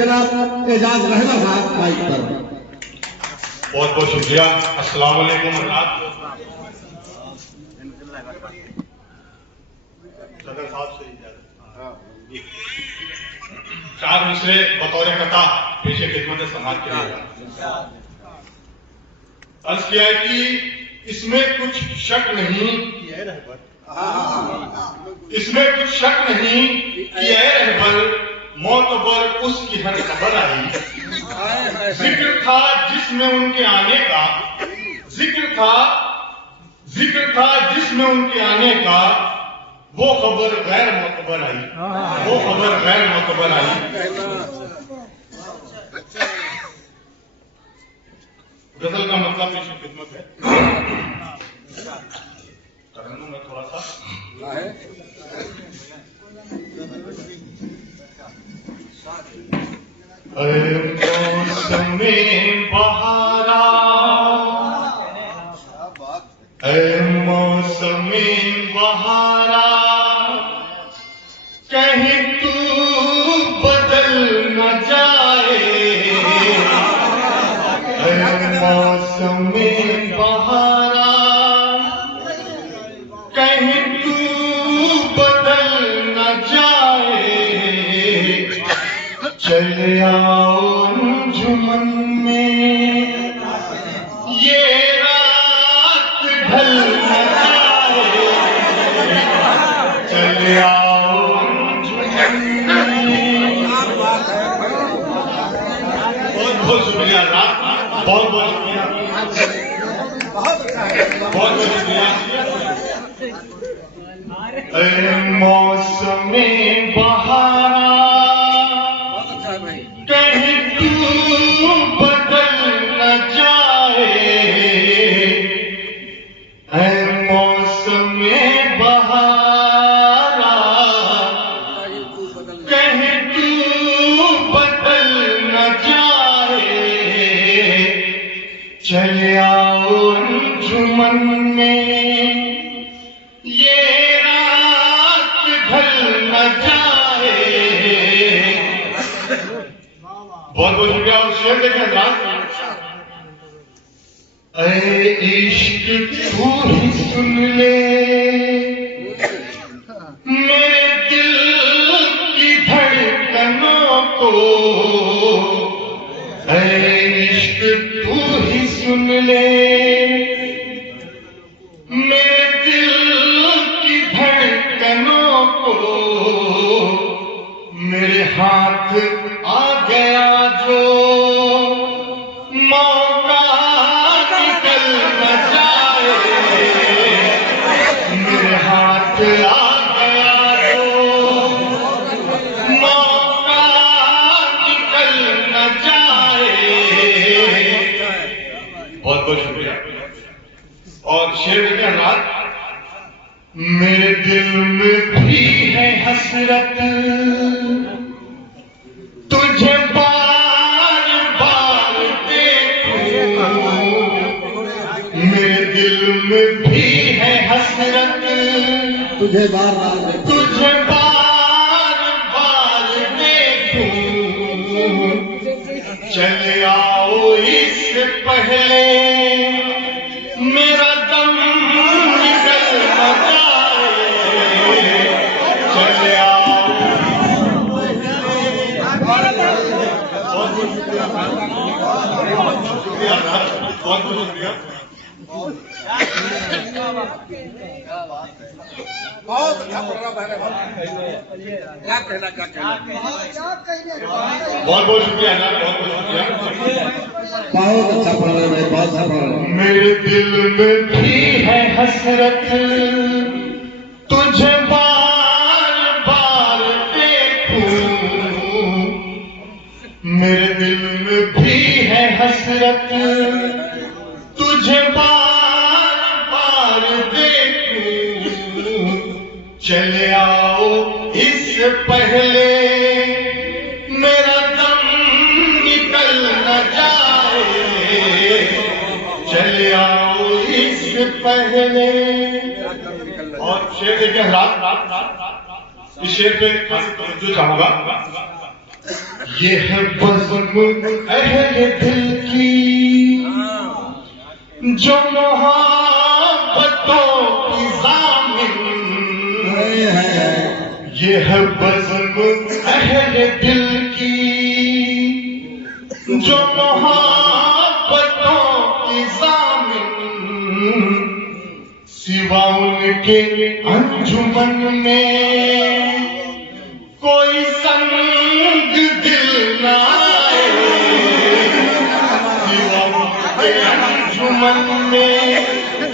जनाब एजाज रहना साहब माइक पर। बहुत बहुत शुक्रिया। अस्सलाम वालेकुम। सदर साहब से चार मिसरे बतौर कथा पेशे खिदमत समाज के लिए अर्ज किया है कि इसमें कुछ शक नहीं, इसमें कुछ शक नहीं कि ऐ रहबर मोतबर उसकी हर खबर आई। जिक्र था जिसमें उनके आने का, जिक्र था जिसमें उनके आने का, वो खबर गैर मोतबर आई, वो खबर गैर मोतबर आई। गजल का मतलब पेश खिदमत है। तरन्नुम में थोड़ा सा मौसमे बहारा, मौसमे बहारा, कहीं तू बदल न जाए। मौसमे बहारा, कहीं तू बदल न जाए। चल आओ अंजुमन में ये रात ढल न जाए। चल आओ अंजुमन में। बहुत बहुत शुक्रिया, बहुत बहुत शुक्रिया, बहुत बहुत शुक्रिया। मौसमे बहारा, कहीं तू बदल न जाए। है मौसमे बहारा, कहीं तू बदल न जाए। चल आओ अंजुमन में ये रात ढल न जाए। बहुत बहुत शुक्रिया। और शेर देखें अंदाज, ऐ इश्क तू ही सुन ले मेरे दिल की धड़कनों को। ऐ इश्क तू ही सुन ले मेरे दिल की धड़कनों को। मेरे हाथ आ गया जो मौका निकल न जाए। मेरे हाथ आ गया जो मौका निकल न जाए। बहुत बहुत शुक्रिया। और शेर के अंदाज, मेरे दिल में भी है हसरत तुझे बार बार देखूं। मेरे दिल में भी है हसरत तुझे बार बार देखूं। चले आओ इससे पहले मेरा दम निकल न जाए। चले आओ। बहुत शुक्रिया, बहुत शुक्रिया। बहुत अच्छा प्रोग्राम है। क्या कहना क्या बहुत बहुत शुक्रिया, बहुत बहुत शुक्रिया। बहुत अच्छा प्रोग्राम है, बहुत अच्छा प्रोग्राम। मेरे दिल में भी है हसरत तुझे बार बार देखूं। मेरे दिल में भी है हसरत तुझे बार बार देखूं। चले आओ इससे पहले मेरा दम निकल न जाए। चले आओ इससे पहले। और शेर देखिए हालात, इस शेर पे खास तवज्जो चाहूंगा। ये है बज़्म अहले दिल की जो मोहब्बतों की ज़ामिन। ये है बज़्म अहले दिल की जो मोहब्बतों की ज़ामिन। सिवा उनके अंजुमन में कोई संग दिल ना आए। सिवा उनके अंजुमन में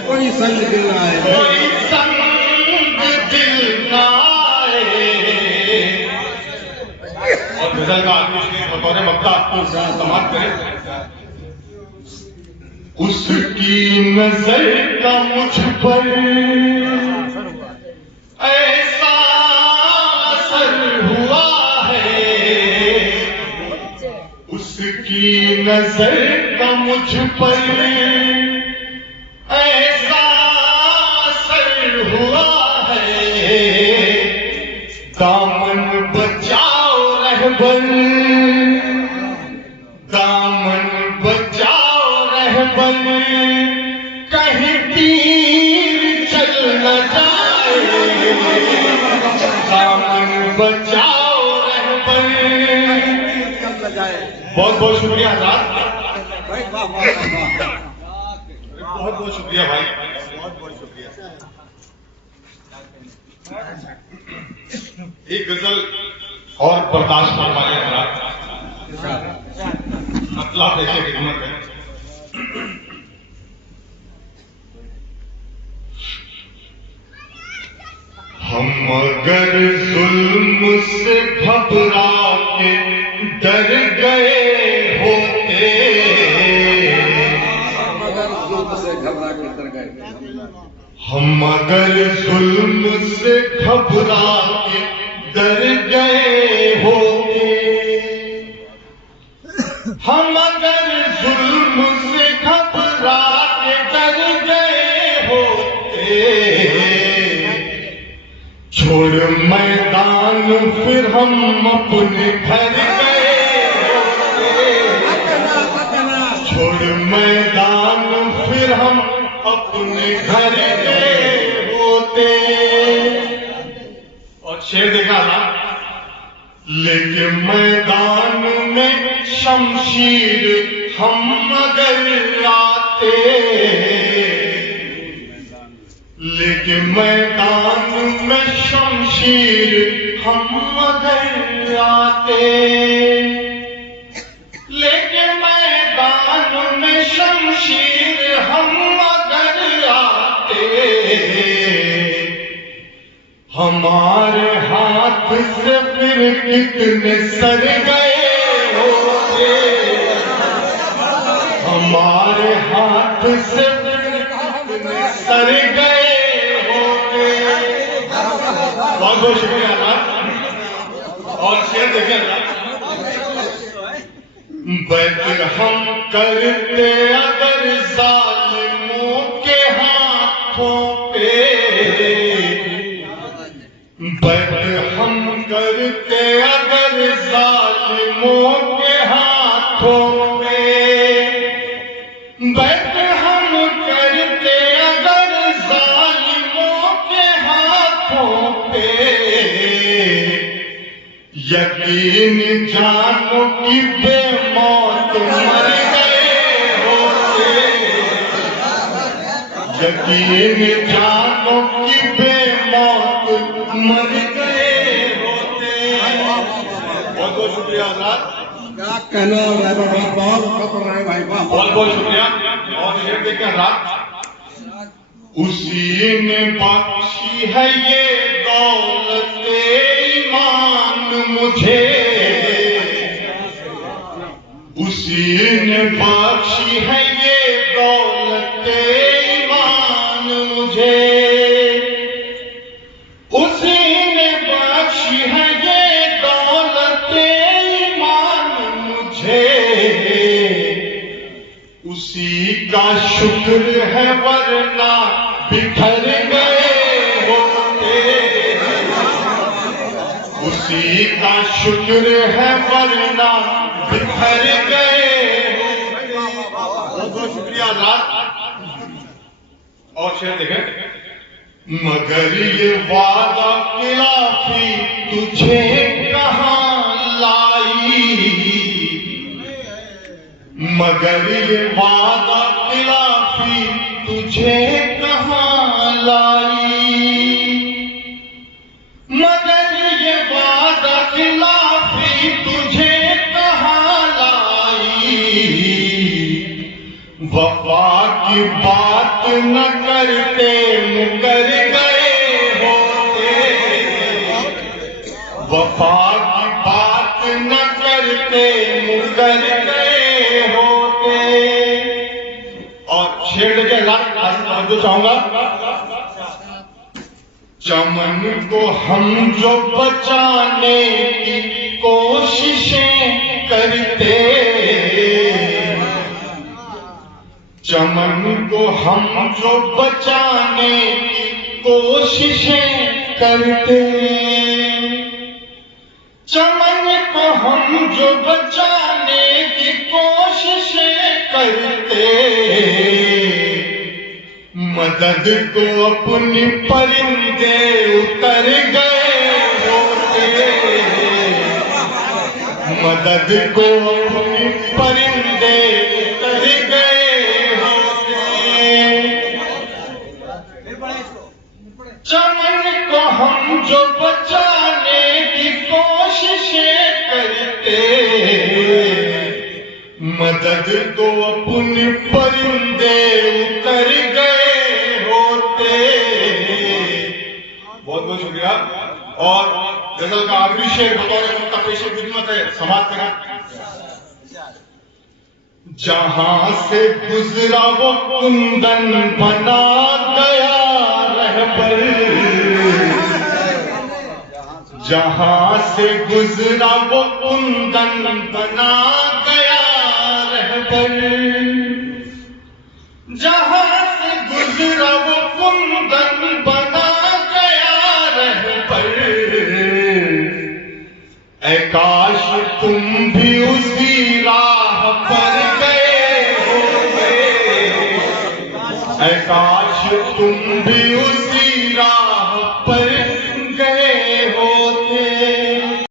कोई संग दिल आए, कोई संग दिल ना आए। और गजल का आदमी बतौर मक्का आपको समाप्त करें। उसकी नजर का मुझ पर ऐसा असर हुआ है। उसकी नजर का मुझ पर ऐसा असर हुआ है। दामन बचाओ रहबर, दामन बचाओ रहबर, कहीं तीर चल न जाए। दामन बचाओ रहबर। बहुत बहुत शुक्रिया आजाद, भाई वाह वाह वाह। बहुत बहुत शुक्रिया भाई। एक गजल और बर्दाश्त फरमाए हजरात, मतलब ऐसे खिदमत है। हम अगर जुल्म से घबरा के डर गए होते, मगर जुल्म से घबरा के डर गए, हम अगर जुल्म से घबरा के डर गए होते, हम अगर जुल्म से घबरा के डर गए होते, छोड़ मैदान फिर हम अपने घर गए होते। छोड़ मैदान फिर हम अपने घर गए होते। और शेर देखा था, लेकिन मैदान में शमशीर हम अगर आते, लेकिन मैदान में शमशीर हम अगर आते, लेकिन मैदान में शमशीर हम अगर आते, हमारे हाथ से फिर कितने सर गए होते। हमारे हाथ से फिर कितने सर गए होते। बहुत बहुत शुक्रिया अल्लाह। और शेर देखिए अल्लाह, बैत हम करते अगर जालिमों के हाथों पे, बैत हम करते अगर जालिमों के हाथों पे, बैत हम करते अगर जालिमों के हाथों पे, यकीन जानो कि बेमौत मर गए होते। यकीन जानो कि बेमौत मर गए होते। बहुत बहुत शुक्रिया आजाद, क्या कहना है बाबा, बहुत खबर रहे भाई वाह। बहुत बहुत शुक्रिया। और शेर देखिए आजाद, उसी ने बख्शी है ये दौलत ईमान मुझे, उसी ने बख्शी है ये दौलत ईमान मुझे, उसी ने बख्शी है ये दौलत ईमान मुझे, उसी का शुक्र है वरना बिखर गए होते। उसी का शुक्र है वरना बिखर गए। बहुत बहुत शुक्रिया आजाद। और शेर देखें, मगर ये वादा खिलाफी तुझे कहाँ लाई, मगर ये वादा खिलाफी तुझे कहाँ लाई, मगर ये वादा खिलाफी तुझे कहाँ लाई, वफा की बात न करते मुकर गए होते, वफा की बात न करते मुकर गए होते। और शेर देखे जो चाहूंगा, चमन को हम जो बचाने की कोशिशें करते, चमन को हम जो बचाने की कोशिशें करते, चमन को हम जो बचाने की कोशिशें करते, मदद को अपनी परिंदे उतर गए होते, मदद को अपनी परिंदे उतर गए होते, चमन को हम जो बचाने की कोशिशें करते, मदद को अपनी परिंदे उतर गए होते। बहुत बहुत शुक्रिया। और गजल का आखिरी शेर बतौर उनका पेशे खिदमत है, समाप्त करें। जहां से गुजरा वो कुंदन बना गया रहबर, जहां से गुजरा वो कुंदन बना गया रहबर, जहां से गुजरा वो कुंदन बना गया रहबर, ऐ काश तुम भी उसी राह पर गए होते, ऐ काश तुम भी उसी राह